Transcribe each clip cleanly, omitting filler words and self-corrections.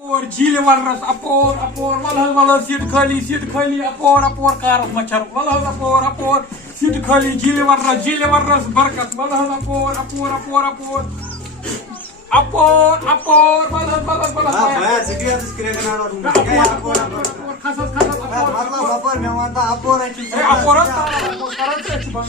Apor, jile warras, apor, wallah, seat khali, apor, karas machar, wallah, apor, seat khali, jile warras, barkat, wallah, apor. Apor, wallah. Baya zikir atas kira kenal orang. Apor, khasas, Apor memang tak apor aja. apor karan se bang.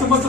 Semasa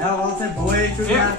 Ya walau se boy cuma.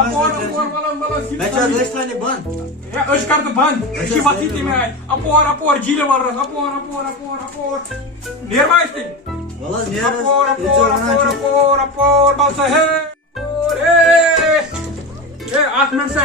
Apor, wallah, seat. Baca listnya ni ban. Öş kartı ban. İşi vakti mi ay? Apor, jile warras, apor. Nerma işte. Walau ni harus. Apor, balsa acht mensen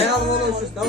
Ya walau sus tahu.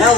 Ya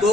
2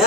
Ya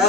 Ya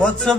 What's up?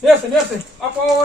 Yes. Apor.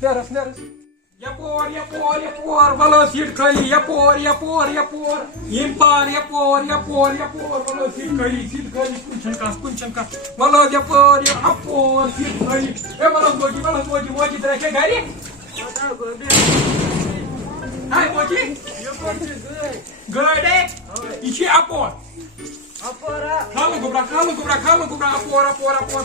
Deros. Yapor. Valo seat khali. Yapor. Yimpar. Yapor. Valo seat khali. Kunchan ka. Valo yapor. Apor. Seat khali. Valo moji. Terus ke gari? Hai moji. Good. Ishi apor. Kamu gubra apor.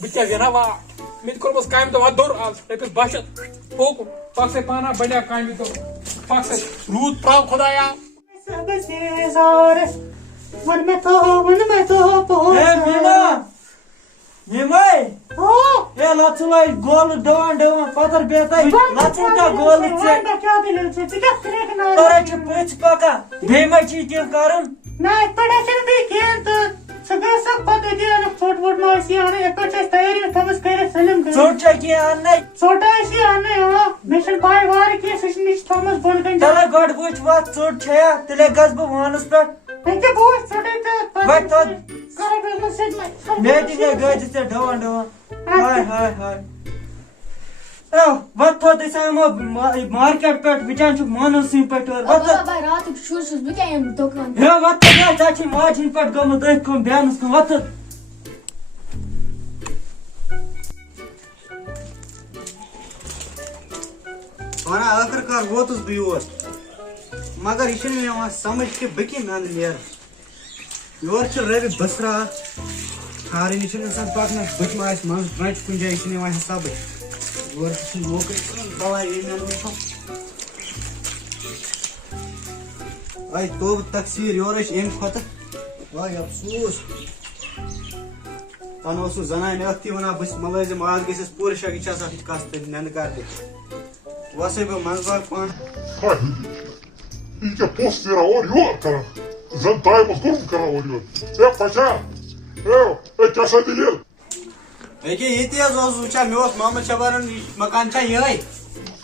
بہٕ کیٛاہ زینہٕ what مےٚ تہِ کوٚرمَس کامہِ دۄہ دوٚر آز رۄپیَس 12 شیٚتھ ہوکُن پَک سا پانا بَنیٛا کامہِ دۄہ پَک سا روٗد ترٛاو خۄدایا گول ڈوان ڈوان پتر بیتائی لچن کا گول پچ پکا بیٚیہِ ما چھی کینٛہہ کرُن ژوٚٹ چھا کینٛہہ اَننَے چلو گۄڈٕ وٕچھ وَتھ ژوٚٹ چھیا تیٚلے گژھٕ بہٕ وانس پٮ۪ٹھ مےٚ تہِ گٔے گٲڑۍ ژےٚ ڈوان ڈوان ہاے ہاے ہاے وَتھ تھوٚد أسۍ آمو مارکیٹ پٮ۪ٹھ وٕچھان چھُکھ مانوسٕے پٮ۪ٹھ راتُک شُر چھُس بہٕ کیٛاہ یِمہٕ دُکان ہے وَتھ تھوٚد ژےٚ چھُے ماجہِ ہِنٛدۍ پٮ۪ٹھ گوٚمُت أتھۍ کُن بیٚہنَس کُن وَتھ تھوٚد ونان ٲخٕر کار ووتُس بہٕ یور مگر یہِ چھُنہٕ مےٚ یِوان سمجھ کہِ بہٕ کمہِ اندٕ نیرٕ یورٕ چھِ رَبہِ بٔسرا کھارٕنۍ یہِ چھُنہٕ اِنسان پکنس بٕتھِ ما آسہِ منٛز برٛنٛچ کُنہِ جایہِ یہِ چھُنہٕ یِوان حسابٕے یورٕ تہِ چھُنہٕ موقعے دوا ییٚمہِ اندٕ وٕچھو آے توبہٕ تقسیٖر یورٕ ٲسۍ اَمہِ کھۄتہٕ واے افسوٗس تَنہٕ اوسُس زنانہِ ٲکھتٕے وَنان بہٕ چھُس مُلٲزِم آز گژھٮ۪س پوٗرٕ شک یہِ چھِ آسان ہُتہِ کَتھ تہٕ نٮ۪نٛدٕ کر دِ وسے بہٕ منٛزٕ باگ پانہٕ یہِ کیٛاہ پوٚژھ نیران اورٕ یور کران زن تایمس گوٚرُم کران اورٕ یور اے پچا اے کیٛاہ سا دٔلیٖل ییٚکیٛاہ ییٚتی حظ اوسُس وٕچھان مےٚ اوس محمد شبانُن یہِ مکان چھا یِہوٚے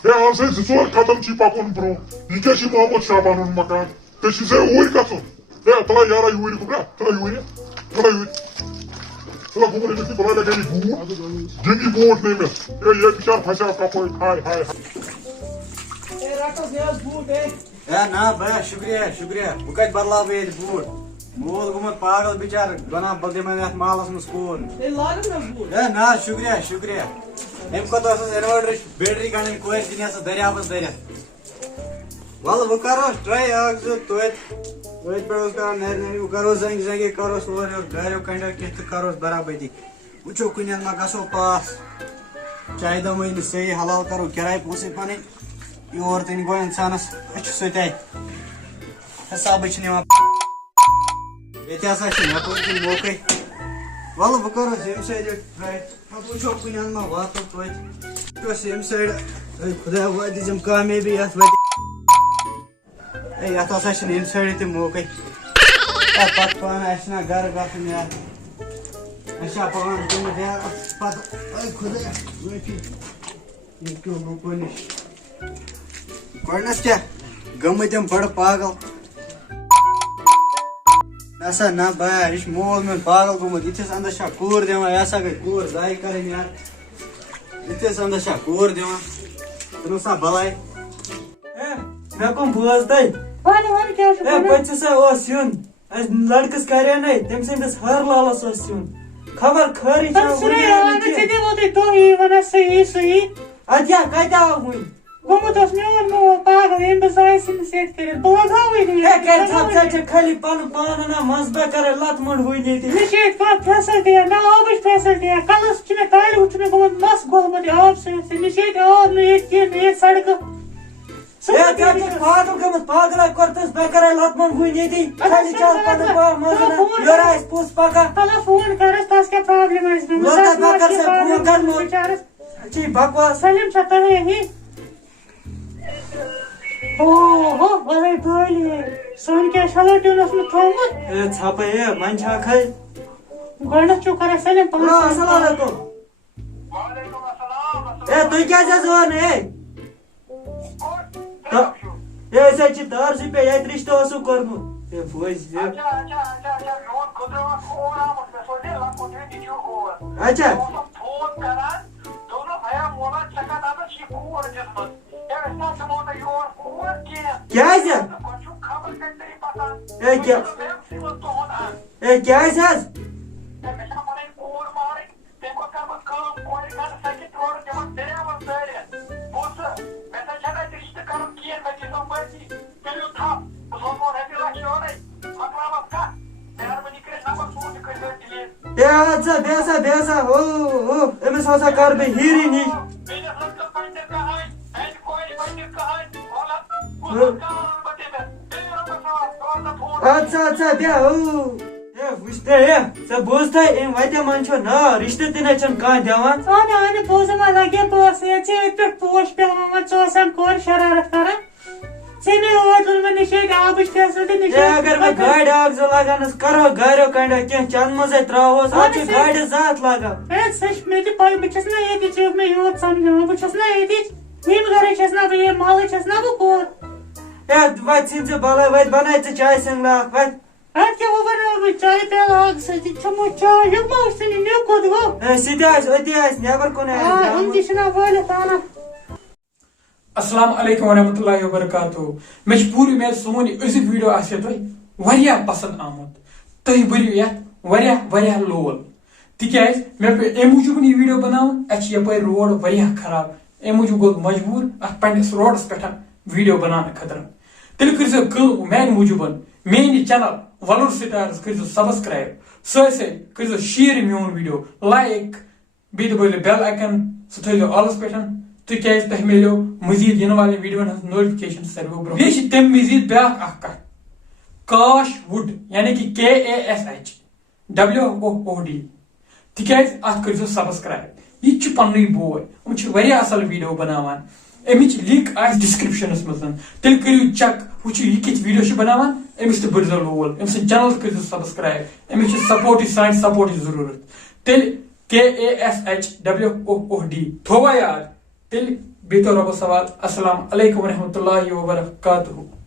ہے اَن سا 2-4 قدم چھی پکُن برٛونٛہہ یہِ کیٛاہ چھُ محمد شابانُن مکان ژےٚ چھُے ژےٚ اوٗرۍ گژھُن ہے تھوڑا یارا یوٗرۍ گوٚبرا تھوڑا یوٗرۍ تھوڑا یوٗرۍ تھوڑا گوٚبُر أمِس تہِ بلاے لگے یہِ بوٗٹ جنگی بوٗٹ نہٕ أمِس ہے یہِ بِچار پھسیو کپٲرۍ ہاے ہاے ہے نہ بیا شُکریہ شُکریہ بہٕ کتہِ بدلاو بہٕ ییٚتہِ بوٗٹ مول گوٚمُت پاگل بِچار ونان بہٕ دِمے یتھ مالس منٛز کوٗر ہے نہ شُکریہ شُکریہ امہِ کھۄتہٕ ٲسٕس اِنوٲٹرٕچ بیٹری گنٛڈٕنۍ کورِ دِنۍ ٲسٕس دٔریابس دٔرِتھ ولہٕ وۄنۍ کروس ٹراے اکھ زٕ توتہِ أتھۍ پٮ۪ٹھ اوس کران نرِ نرِ وۄنۍ کروس زنٛگہِ زنٛگے کروس اورٕ یورٕ گریو کنڈیو کینٛہہ تہٕ کروس برابٔدی وٕچھو کُنہِ اندٕ ما گژھو پاس چایہِ دۄہ مٔنۍ صحیح حلال کرو کِراے پونٛسے پنٕنۍ یور تہِ گوٚو انسانس أچھِ سۭتۍ حسابٕے چھُنہٕ یِوان ییٚتہِ ہسا چھُ یپٲرۍ کِنۍ موقعے ولہٕ بہٕ کروس ییٚمہِ سایڈٕ ٹراے پتہٕ وٕچھو کُنہِ اندٕ ما واتو توتہِ وٕچھوس ییٚمہِ سایڈٕ اے خۄدایا واتہِ دِژٕم کامیٲبی یتھ واتہِ اے یتھ ہسا چھُنہٕ ییٚمہِ سایڈٕ تہِ موقعے اے پتہٕ پانہٕ اسہِ چھُنہ گرٕ گژھُن یار اسہِ چھا پانہٕ گوٚمُت یار پتہٕ اے خۄدایا معٲفی ییٚتہِ کیٚو لوٗکو نِش گۄڈنٮ۪تھ کیٛاہ گٔمٕتۍ یِم بڑٕ پاگل نہ سا نہ بیا یہِ چھُ مول میون پاگل گوٚمُت یِتھِس انٛدس چھا کوٗر دِوان یہِ ہسا گٔے کوٗر ضایہِ کرٕنۍ یار یِتھِس انٛدس چھا کوٗر دِوان ژھٕنو سا بلاے مےٚ کُن بوز تۄہہِ ہے پٔژھِس ہا اوس یُن اَسہِ لڑکس کریانے تٔمۍ سٕنٛدِس ہر لالس اوس یُن خبر خٲرٕے چھا ادٕ کیٛاہ کتہِ آو وُنۍ ژےٚ چھِ خٲلی پنُن پان ونان منٛزٕ بہٕ کرے لتہٕ مۄنٛڈ وُنۍ ییٚتہِ پاگل گٔمٕژ پاگلا کوٚرتس بہٕ کرے لتہٕ مۄنٛڈ وُنۍ ییٚتی خٲلی چھِ پنُن پان منٛزٕ ونان یورٕ آسہِ پوٚژھ پکان چی بکواس ژھپے ہے وۄنۍ چھا کھے السلام علیکم ہے تُہۍ کیٛازِ حظ ٲو نہٕ ہے أسۍ حظ چھِ دارسٕے پٮ۪ٹھ ییٚتہِ رِشتہٕ اوسُکھ کوٚرمُت ہے بوز اچھا کیٛازِ ہے کیٛازِ حظ ہے بیسا أمس ہسا کر بہٕ ہیٖرِ نِش اچھا بیا وٕچھتے ژےٚ بوٗزتھے أمۍ وتہِ منٛز چھُ ناو رِشتہٕ تہِ نَے چھُنہٕ کانٛہہ دِوان اہنہِ بوزم لگے بہٕ ژےٚ ییٚتہِ پٮ۪ٹھ پوش پیٚوان ژٕ اوسان کورِ شرارت کران ژےٚ مےٚ اوت ووٚنمُت نِش ییٚتہِ آبٕچ فیسلٹی نِش اگر بہٕ گاڑِ اکھ زٕ لگانس کرو گاڑیو کنڈا کینٛہہ چند منٛزے تراوہوس اتھ چھِ گاڑِ زٕ ہتھ لگان سۄ چھِ مےٚ تہِ پاے بہٕ چھس نا ییٚتِچ یہِ مےٚ یوت سمجھاوان بہٕ چھس نا ییٚتِچ ییٚمہِ گرٕچ چھس نا بہٕ ییٚمہِ محلٕچ چھس نا بہٕ کور وتہِ ژھٕنۍ ژٕ بلاے وتہِ بناے ژٕ چاے سنگلا اکھ وتہِ اتھ کیٛاہ وۄنۍ بناو بہٕ چاے پیالہٕ اکھ سۭتۍ چمو چاے یہِ ما اوس ژٕ مےٚ کوٚت گوٚو سُہ تہِ آسہِ أتی آسہِ نٮ۪بر کُن یِم تہِ چھِنا وٲلِتھ انا السلام علیکم ورحمۃ اللہ وبرکاتہ مے پوری امید سون یہ أزیُک ویڈیو آسہِ تۄہہِ پسند آمُت تُہۍ بٔرِو یتھ واریاہ لول تِکیازِ مےٚ پیٚو اَمہِ موٗجوٗب یہِ ویڈیو بناوُن اَسہِ چھِ یپٲرۍ روڈ واریاہ خراب اَمہِ موٗجوٗب گوٚو مجبوٗر اتھ پننِس روڈس پٮ۪ٹھ ویڈیو بناونہٕ خٲطرٕ تیٚلہِ کٔرزیٚو کٲم میانہِ موٗجوٗبن میٲنۍ یہِ چینل ولُر سٹارز کٔرزیٚو سبسکرایب سۭتۍ کٔرزیٚو شیر میون ویڈیو لایک بیٚیہِ دبٲیزیٚو بیل آیکن سُہ تھٲیزیٚو آلس پٮ۪ٹھ تِکیازِ تۄہہِ میلیو مزیٖد یِنہٕ والٮ۪ن ویڈیوَن ہٕنٛز نوٹفکیشن ساروٕے برونٛہہ بیٚیہِ چھِ تَمہِ مزیٖد بیٛاکھ اکھ کتھ کاش وُڈ یعنی کہ KASHWOOD تِکیازِ اتھ کٔرزیٚو سبسکرایب یہِ تہِ چھُ پننُے بوے یِم چھِ واریاہ اصل ویڈیو بناوان امِچ لِنک آسہِ ڈسکرپشنس منٛز تیٚلہِ کٔرِو چیک وٕچھِو یہِ کِتھ ویڈیو چھُ بناوان أمِس تہِ بٔرزیٚو لول أمۍ سٕنٛدۍ چینل تہِ کٔرزیٚو سبسکرایب أمِس چھِ سانہِ سپورٹٕچ ضروٗرت تیٚلہِ KASHWOOD تھووا یاد تیٚلہِ بہتر رۄبس حوال السلام علیکم ورحمۃ اللہ وبرکاتہ